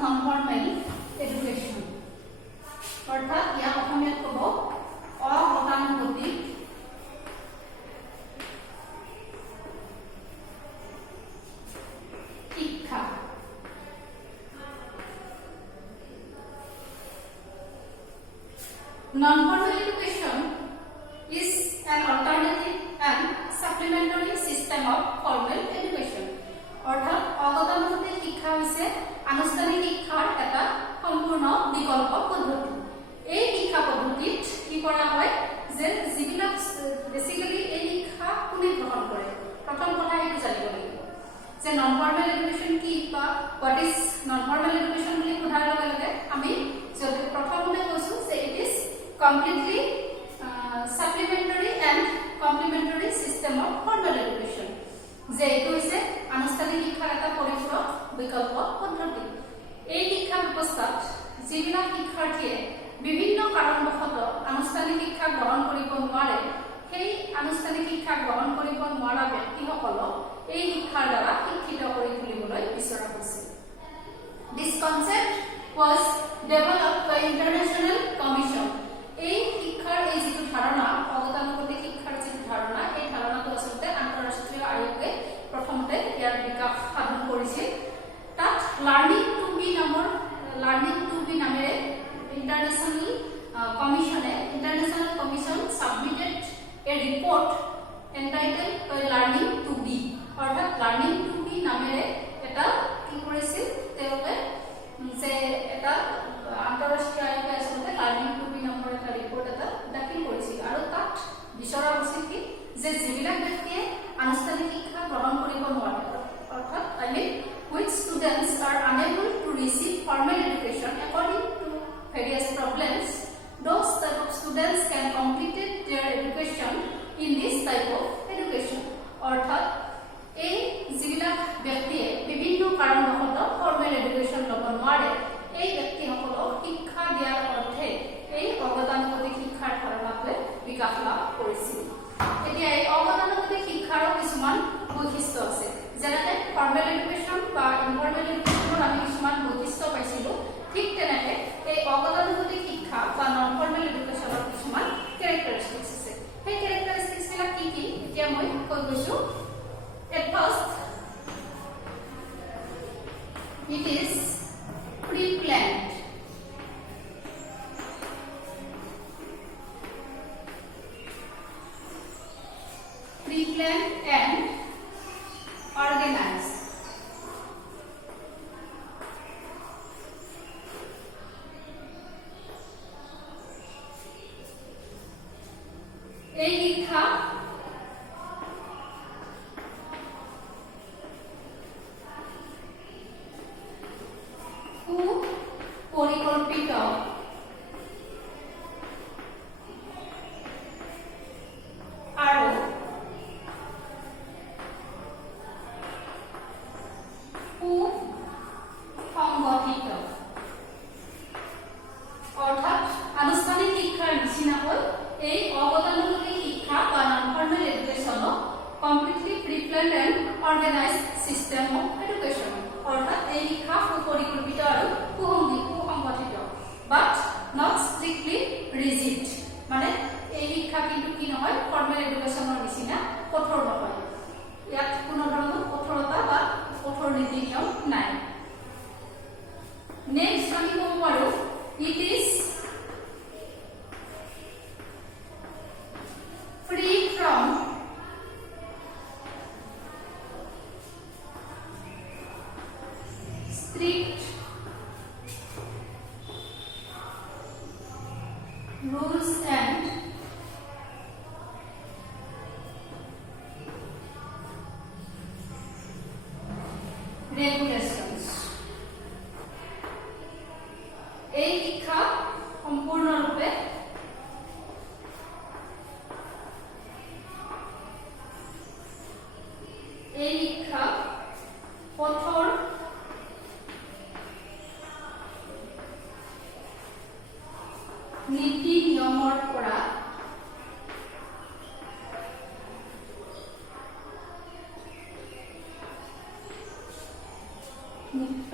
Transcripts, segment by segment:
Non formal education অৰ্থাৎ ইয়াক অসমীয়াত ক'ব অগতানুগতিক শিক্ষা। Non-formal education is an alternative and supplementary system of formal education. অৰ্থাৎ অগতানুগতিক শিক্ষা হৈছে আনুষ্ঠানিক শিক্ষাৰ এটা সম্পূৰ্ণ বিকল্প পদ্ধতি। এই শিক্ষা পদ্ধতিত কি কৰা হয় যে যিবিলাক বেসিক্যালি এই শিক্ষা কোনে গ্ৰহণ কৰে প্ৰথম কথা এইটো জানিব লাগিব যে নন ফৰ্মেল এডুকেশ্যন কি বা what is non formal education বুলি সোধাৰ লগে লগে আমি যদি প্ৰথমতে কৈছো যে it is completely supplementary and complementary system of formal education যে এইটো হৈছে আনুষ্ঠানিক শিক্ষাৰ এটা পৰিপূৰক বিকল্প পদ্ধতি। এই শিক্ষা ব্যৱস্থাত যিবিলাক শিক্ষাৰ্থীয়ে বিভিন্ন কাৰণবশতঃ আনুষ্ঠানিক শিক্ষা গ্ৰহণ কৰিব নোৱাৰে সেই আনুষ্ঠানিক শিক্ষা গ্ৰহণ কৰিব নোৱাৰা ব্যক্তিসকলক এই শিক্ষাৰ দ্বাৰা শিক্ষিত কৰি তুলিবলৈ বিচৰা হৈছে। This concept was developed by International Commission। এই শিক্ষাৰ এই যিটো ধাৰণা অগতানুগতিক শিক্ষাৰ যিটো ধাৰণা এই ধাৰণাটো আচলতে আন্তঃৰাষ্ট্ৰীয় আয়োগে প্ৰথমতে ইয়াৰ বিকাশ সাধন কৰিছিল। তাত লাৰ্নিং টু বি নামেৰে international commission submitted a report entitled learning to be অৰ্থাৎ লাৰ্নিং টু বি নামেৰে এটা কি কৰিছিল তেওঁলোকে যে এটা আন্তঃৰাষ্ট্ৰীয় আয়োগে আচলতে লাৰ্নিং টু বি নামৰ এটা ৰিপৰ্ট এটা দাখিল কৰিছিল আৰু তাত বিচৰা হৈছিল কি যে যিবিলাক ব্যক্তিয়ে আনুষ্ঠানিক শিক্ষা গ্ৰহণ কৰিব নোৱাৰে অৰ্থাৎ which students are unable to receive formal education according to various problems, those type of students can complete their education in this type of education অৰ্থাৎ এই যিবিলাক ব্যক্তিয়ে বিভিন্ন কাৰণবশতঃ ফৰ্মেল এডুকেশ্যন ল'ব নোৱাৰে এই ব্যক্তিসকলক শিক্ষা দিয়াৰ অৰ্থে এই অগতানুগতিক শিক্ষাৰ ধাৰণাটোৱে বিকাশ লাভ কৰিছিল। এতিয়া এই অগতানুগতিক শিক্ষাৰো কিছুমান বৈশিষ্ট্য আছে যেনেকে ফৰ্মেল এডুকেশ্যন বা ইনফৰ্মেল এডুকেশ্যনৰ আমি কিছুমান বৈশিষ্ট্য পাইছিলো ঠিক তেনেকে এই অগতানুগতিক শিক্ষা বা নন ফৰ্মেল এডুকেশ্যনৰ কিছুমান কেৰেক্টাৰিষ্টিক্স আছে। সেই কেৰেক্টাৰিষ্টিক্সবিলাক কি কি এতিয়া মই কৈ গৈছো। At first, it is pre-planned. Pre-planned and organized. এই শিক্ষা পরিকল্পিত আৰু সুসংগঠিত অৰ্থাৎ আনুষ্ঠানিক শিক্ষাৰ নিচিনাকৈ এই অগতানুগতিক শিক্ষা বা নন ফৰ্মেল এডুকেশ্যনক completely preplanned and organized system of education অৰ্থাৎ এই শিক্ষা সুপৰিকল্পিত আৰু সুসংগঠিত বাট নট ষ্ট্ৰিক্টলি ৰিজিড মানে এই শিক্ষা কিন্তু কি নহয় ফৰ্মেল এডুকেশ্যনৰ নিচিনা কঠোৰ নহয়। ইয়াত কোনো ধৰণৰ কঠোৰতা বা কঠোৰ নীতি নিয়ম নাই। নেক্সট আমি ক'ব পাৰোঁ it is free from strict rules and regulations। এই শিক্ষা সম্পূৰ্ণৰূপে এই শিক্ষা কঠোৰ নীতি নিয়মৰ পৰা মুক্ত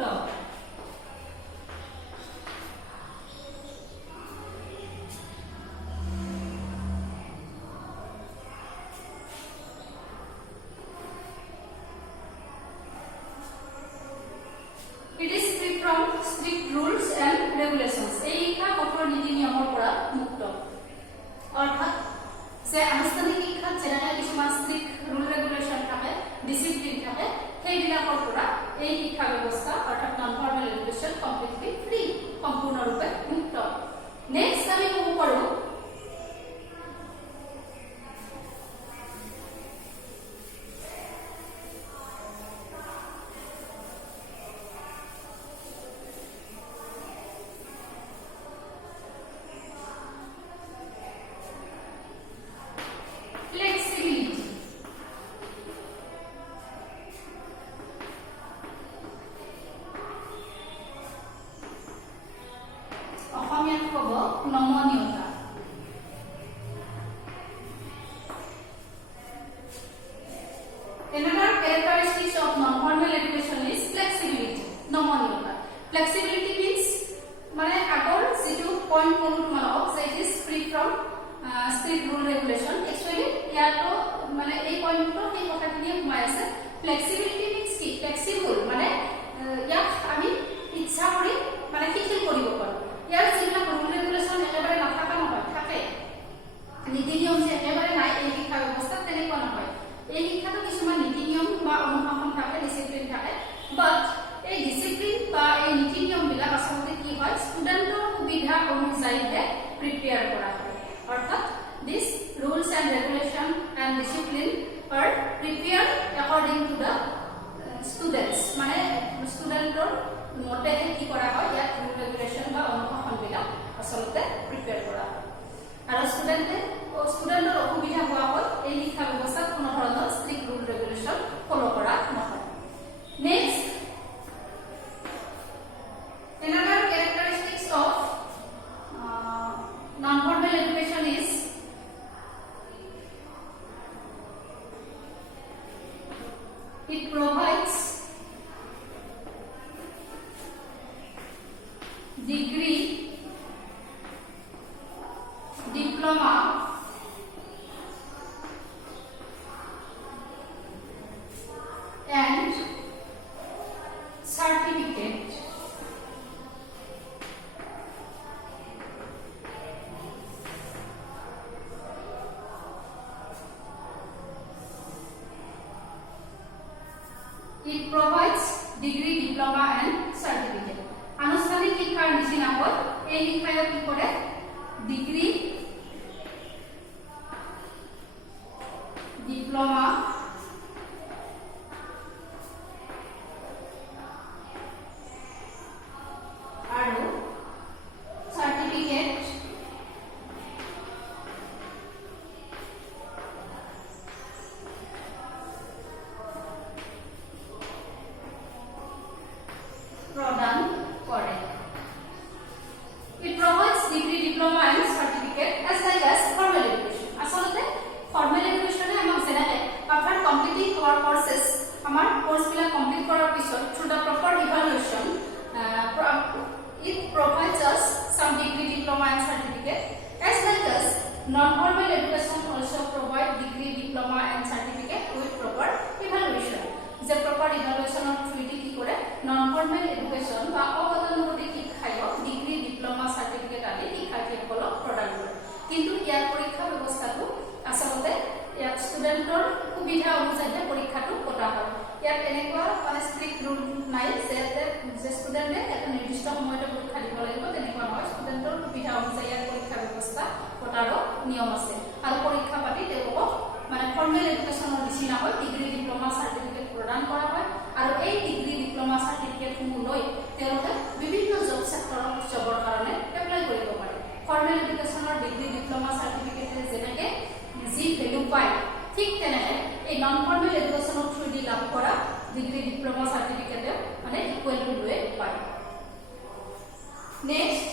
It provides degree, diploma and certificate. আনুষ্ঠানিক শিক্ষাৰ নিচিনা হয় এই শিক্ষায় কি কৰে ডিগ্ৰী ডিপ্লোমা আৰু চাৰ্টিফিকেট প্রদান করে It provides degree, diploma and certificate as well as formal education. আসলে formal education এ আমাক জেনাকে after completing our courses আমাৰ কোৰ্স বিলাক কমপ্লিট কৰাৰ পিছত through the proper evaluation it provides us some degree, diploma and certificate as well as non-formal education also provide degree, diploma and certificate with proper evaluation. যে proper evaluation of 3D কি কৰে non-formal education বা অগতানুগতিক শিক্ষায় degree, diploma, certificate আদি শিক্ষাৰ্থীসকলক প্ৰদান কৰে কিন্তু ইয়াৰ পৰীক্ষা ব্যৱস্থাটো আসলতে ইয়াত ষ্টুডেন্টৰ সুবিধা অনুযায়ী পৰীক্ষাটো পতা হয় ইয়াত এনেকুৱা মানে ষ্ট্ৰিক্ট ৰুল নাই যে ষ্টুডেন্টে এটা নিৰ্দিষ্ট সময়তে পৰীক্ষা দিব লাগিব তেনেকুৱা নহয় ষ্টুডেন্টৰ সুবিধা অনুযায়ী ইয়াত পৰীক্ষা ব্যৱস্থা পতাৰো নিয়ম আছে আৰু পৰীক্ষা পাতি তেওঁলোকক মানে ফৰ্মেল এডুকেশ্যনৰ নিচিনা হয় ডিগ্ৰী, ডিপ্লোমা, সাৰ্টিফিকেট প্ৰদান কৰা হয় আৰু এই ডিগ্ৰী, ডিপ্লোমা, সাৰ্টিফিকেটসমূহ লৈ তেওঁলোকে বিভিন্ন জব সেক্টৰৰ জবৰ কাৰণে এপ্লাই কৰিব পাৰে ফৰ্মেল এডুকেশ্যনৰ ডিগ্ৰী, ডিপ্লোমা, সাৰ্টিফিকেটে যেনেকে যি ভ্যালু পায় ঠিক তেনেকে এই নন ফৰ্মেল এডুকেশ্যনৰ থ্ৰুদি লাভ কৰা ডিগ্ৰী, ডিপ্লোমা, সাৰ্টিফিকেটে মানে ইকুৱেল টু লৈ পায় নেক্সট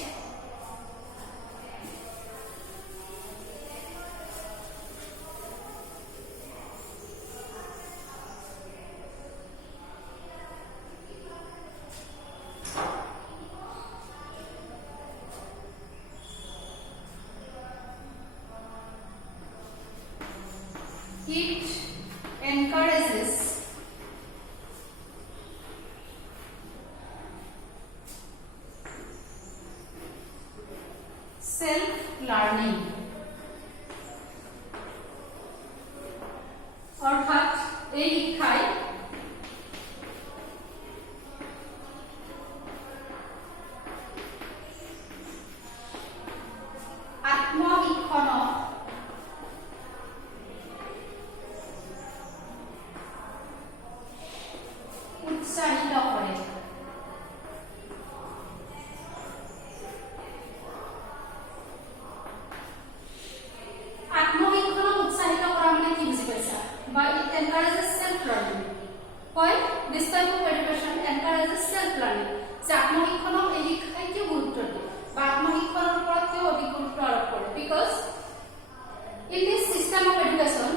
It encourages self-learning. অৰ্থাৎ এই শিক্ষায় আত্মশিক্ষণক উৎসাহিত কৰে আত্মশিক্ষণক উৎসাহিত কৰা মানে কি বুজি পাইছা বা it encourages self learning হয় this type of education encourages self learning যে আত্মশিক্ষণক এই শিক্ষাই কিয় গুৰুত্ব দিয়ে বা আত্মশিক্ষণৰ ওপৰত কিয় অধিক গুৰুত্ব আৰোপ কৰে because in this system of education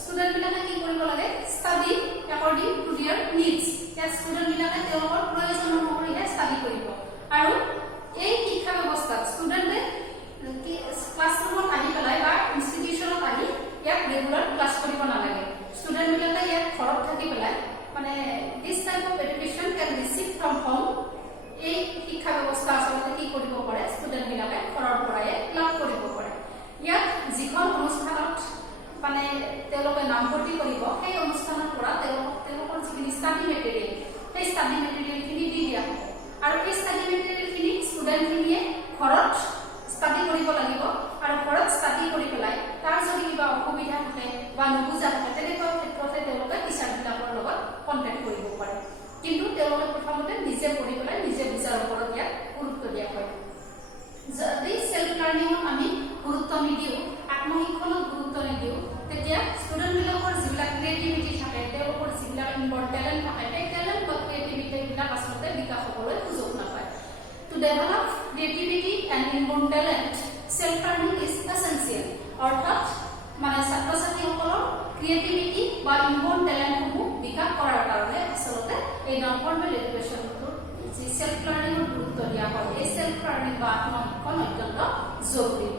student বিলাকে কি কৰিব লাগে study according to their needs যে student বিলাকে তেওঁলোকৰ প্ৰয়োজন অনুসৰি study কৰিব আৰু এই শিক্ষা ব্যৱস্থাত ষ্টুডেন্টে ক্লাছৰুমত আহি পেলাই বা ইনষ্টিটিউচনত আহি ইয়াত ৰেগুলাৰ ক্লাছ কৰিব নালাগে ষ্টুডেন্ট বিলাকে ইয়াত ঘৰত থাকি পেলাই মানে this type of education can receive from home এই শিক্ষা ব্যৱস্থা আসলে কি কৰিব পাৰে ষ্টুডেন্ট বিলাকে ঘৰৰ পৰাই লাভ কৰিব পাৰে ইয়াত যিখন অনুষ্ঠানত মানে তেওঁলোকে নামভৰ্তি কৰিব সেই অনুষ্ঠানৰ পৰা তেওঁলোকৰ যিখিনি ষ্টাডি মেটেৰিয়েল সেই ষ্টাডি মেটেৰিয়েলখিনি দি দিয়া হ'ব আৰু এই ষ্টাডি মেটেৰিয়েলখিনি ষ্টুডেণ্টখিনিয়ে ঘৰত ষ্টাডি কৰিব লাগিব আৰু ঘৰত ষ্টাডি কৰি পেলাই তাৰ যদি কিবা অসুবিধা থাকে বা নুবুজা থাকে তেনেকুৱা ক্ষেত্ৰতে তেওঁলোকে টিচাৰবিলাকৰ লগত কণ্টেক্ট কৰিব পাৰে কিন্তু তেওঁলোকে প্ৰথমতে নিজে পঢ়ি পেলাই নিজে বুজাৰ ওপৰত ইয়াত গুৰুত্ব দিয়া হয় যদি সেলফ লাৰ্নিঙত আমি গুৰুত্ব নিদিওঁ আত্মশিক্ষণত গুৰুত্ব নিদিওঁ তেতিয়া ষ্টুডেন্ট বিলাকৰ যিবিলাক ক্ৰিয়েটিভিটি থাকে তেওঁলোকৰ যিবিলাক ইনবৰ্ন টেলেণ্ট থাকে সেই টেলেণ্ট বা ক্ৰিয়েটিভিটি বিলাক আসলে বিকাশ হ'বলৈ সুযোগ নাপায় to develop creativity and inborn talent self learning is essential অৰ্থাৎ মানে ছাত্ৰ ছাত্ৰীসকলৰ ক্ৰিয়েটিভিটি বা ইনবৰ্ন টেলেণ্টসমূহ বিকাশ কৰাৰ কাৰণে আসলে এই নন ফৰ্মেল এডুকেশ্যনটো যি সেলফ লাৰ্নিঙত গুৰুত্ব দিয়া হয় এই সেলফ লাৰ্নিং বা আত্মশিক্ষণ অত্যন্ত জৰুৰী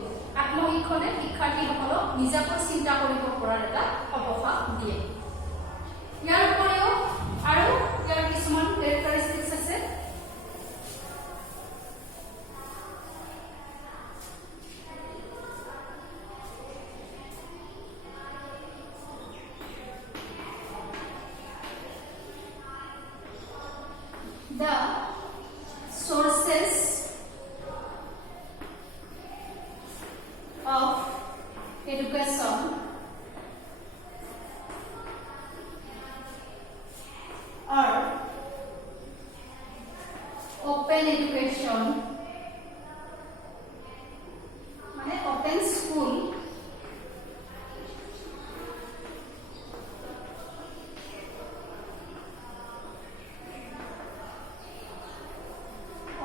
আত্মশিক্ষণে শিক্ষাৰ্থীসকলক নিজাকৈ চিন্তা কৰিব পৰাৰ এটা অৱকাশ দিয়ে ইয়াৰ উপৰিও আৰু ইয়াৰ কিছুমান কেৰেক্টাৰিষ্টিক্স আছে The sources of education are open education, মানে open school,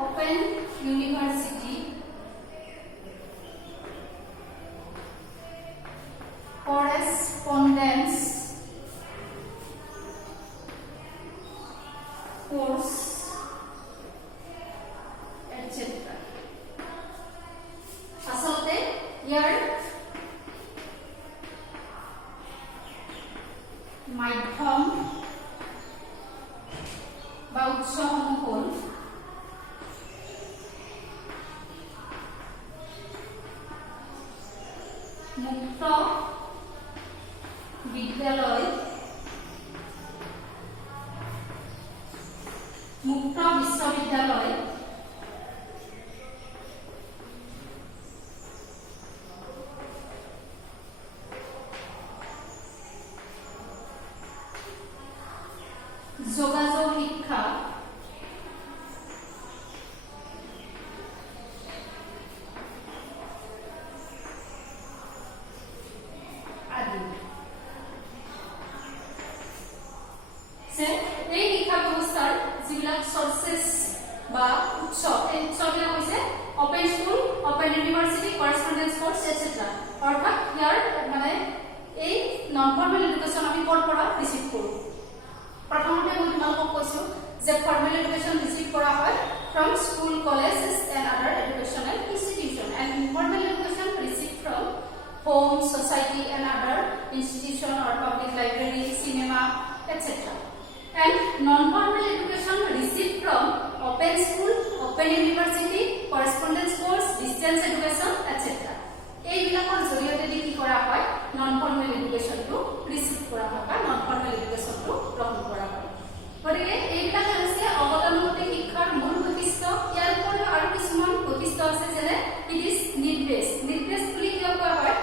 open university, correspondence course, etc. আসলে ইয়াৰ মাধ্যম বা উৎসসমূহ হ'ল মুক্ত বিদ্যালয়, মুক্ত বিশ্ববিদ্যালয়, যোগাযোগ শিক্ষা, আদি। এই শিক্ষা ব্যৱস্থাৰ যিবিলাক চৰ্চেছ বা উৎস, এই উৎসবিলাক হৈছে open school, open university, correspondence course etcetera. অৰ্থাৎ ইয়াৰ মানে এই নন ফৰ্মেল এডুকেশ্যন আমি ক'ৰ পৰা ৰিচিভ কৰোঁ। প্ৰথমতে মই তোমালোকক কৈছোঁ যে ফৰ্মেল এডুকেশ্যন ৰিচিভ কৰা হয় from school, colleges and other educational institution, and informal education receive from home, society and other institution or public library, cinema, etc. And non-formal education received from open school, open university, correspondence course, distance education, etc. এইবিলাকৰ জৰিয়তে কি কৰা হয়, non-formal educationটো receive কৰা হয় বা non-formal educationটো গ্ৰহণ কৰা হয়। গতিকে এইবিলাক হৈছে অৱদানমূলক শিক্ষাৰ মূল বৈশিষ্ট্য। ইয়াৰ উপৰিও আৰু কিছুমান বৈশিষ্ট্য আছে, যেনে it is need based. Need based বুলি কিয় কোৱা হয়?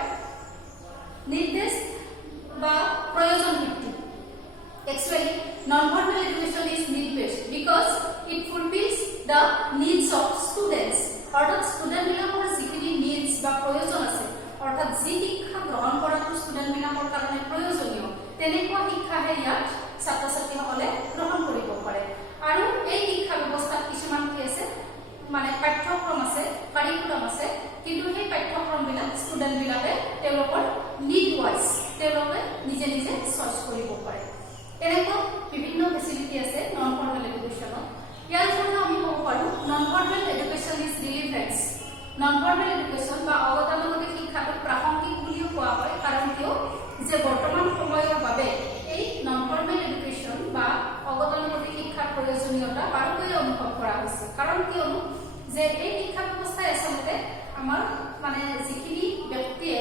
নিৰ্দেশ বা প্ৰয়োজন ভিত্তিক। Actually, non-formal education is need-based because it fulfills the needs of students. অৰ্থাৎ ষ্টুডেণ্টবিলাকৰ যিখিনি নিডছ বা প্ৰয়োজন আছে, অৰ্থাৎ যি শিক্ষা গ্ৰহণ কৰাটো ষ্টুডেণ্টবিলাকৰ কাৰণে প্ৰয়োজনীয়, তেনেকুৱা শিক্ষাহে ইয়াত ছাত্ৰ ছাত্ৰীসকলে গ্ৰহণ কৰিব পাৰে। আৰু এই শিক্ষা ব্যৱস্থাত কিছুমান কি আছে, মানে পাঠ্যক্ৰম আছে, কাৰিকুলাম আছে, কিন্তু সেই পাঠ্যক্ৰমবিলাক ষ্টুডেণ্টবিলাকে তেওঁলোকৰ নিড ৱাইজ তেওঁলোকে নিজে নিজে চইচ কৰিব পাৰে। এনেকুৱা বিভিন্ন ফেচিলিটি আছে নন ফৰ্মেল এডুকেশ্যনত। ইয়াৰ উপৰিও আমি ক'ব পাৰোঁ non formal education is relevance. Non formal education বা অৱদানমূলক শিক্ষাটো প্ৰাসংগিক বুলিও কোৱা হয়। কাৰণ কিয় যে বৰ্তমান সময়ৰ বাবে এই নন ফৰ্মেল এডুকেশ্যন বা অৱদানমূলক শিক্ষাৰ প্ৰয়োজনীয়তা বাৰুকৈয়ে অনুভৱ কৰা হৈছে। কাৰণ কিয়নো যে এই শিক্ষা ব্যৱস্থাই আচলতে আমাৰ মানে যিখিনি ব্যক্তিয়ে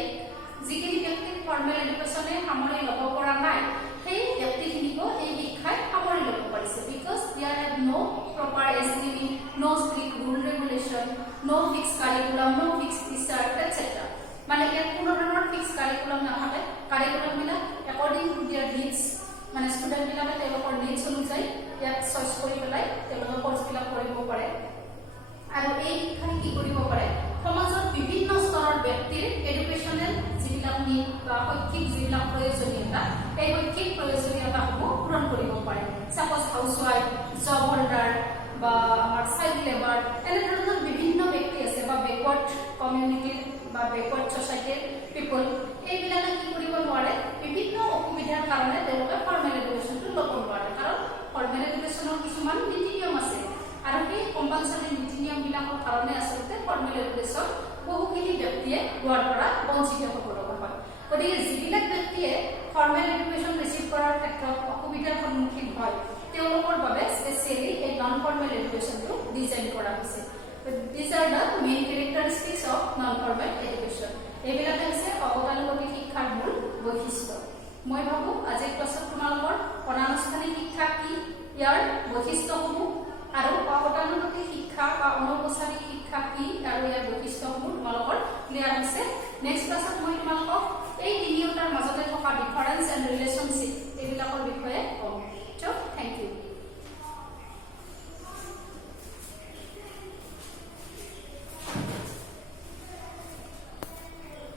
ফৰ্মেল এডুকেশ্যনে সামৰি ল'ব পৰা নাই, সেই ব্যক্তিখিনিকো এই শিক্ষাই সামৰি ল'ব পাৰিছে। Because there have no' proper age limit, no' strict rule regulation, no' fix curriculum, no' fix teacher etcetera. মানে ইয়াত কোনো ধৰণৰ ফিক্স কাৰিকুলাম নাথাকে। কাৰিকুলামবিলাক একৰ্ডিং টু দিয়াৰ নিডছ, মানে ষ্টুডেণ্টবিলাকে তেওঁলোকৰ নিডছ অনুযায়ী ইয়াত চইচ কৰি পেলাই তেওঁলোকে কৰ্চবিলাক কৰিব পাৰে। আৰু এই শিক্ষাই কি কৰিব পাৰে, সমাজত বিভিন্ন স্তৰৰ ব্যক্তিৰ এডুকেশ্যনেল যিবিলাক নিড বা শৈক্ষিক যিবিলাক প্ৰয়োজনীয়তা, এই শৈক্ষিক প্ৰয়োজনীয়তাসমূহ পূৰণ কৰিব পাৰে। ছাপ'জ হাউচৱাইফ, জব হোল্ডাৰ বা আমাৰ চাইল্ড লেবাৰ, এনেধৰণৰ বিভিন্ন ব্যক্তি আছে, বা বেকৱাৰ্ড কমিউনিটিৰ বা বেকৱাৰ্ড ছ'চাইটিৰ পিপল, এইবিলাকে কি কৰিব নোৱাৰে, বিভিন্ন অসুবিধাৰ কাৰণে তেওঁলোকে ফৰ্মেল এডুকেশ্যনটো ল'ব নোৱাৰে। কাৰণ ফৰ্মেল এডুকেশ্যনৰ কিছুমান নীতি নিয়ম আছে, আৰু সেই কম্পালচৰী নীতি নিয়মবিলাকৰ কাৰণে আচলতে ফৰ্মেল এডুকেশ্যন বহুখিনি ব্যক্তিয়ে লোৱাৰ পৰা বঞ্চিত হ'ব লগা হয়। গতিকে যিবিলাক ব্যক্তিয়ে ফৰ্মেল এডুকেশ্যন ৰিচিভ কৰাৰ ক্ষেত্ৰত অসুবিধাৰ সন্মুখীন হয়, তেওঁলোকৰ বাবে স্পেচিয়েলি এই নন ফৰ্মেল এডুকেশ্যনটো ডিজাইন কৰা হৈছে। These are the main characteristics of non-formal education. এইবিলাকে হৈছে অৱদানমূলক শিক্ষাৰ মূল বৈশিষ্ট্য। মই ভাবোঁ আজিৰ ক্লাছত তোমালোকৰ অনানুষ্ঠানিক শিক্ষা কি, ইয়াৰ বৈশিষ্ট্যসমূহ আৰু অগতানুগতিক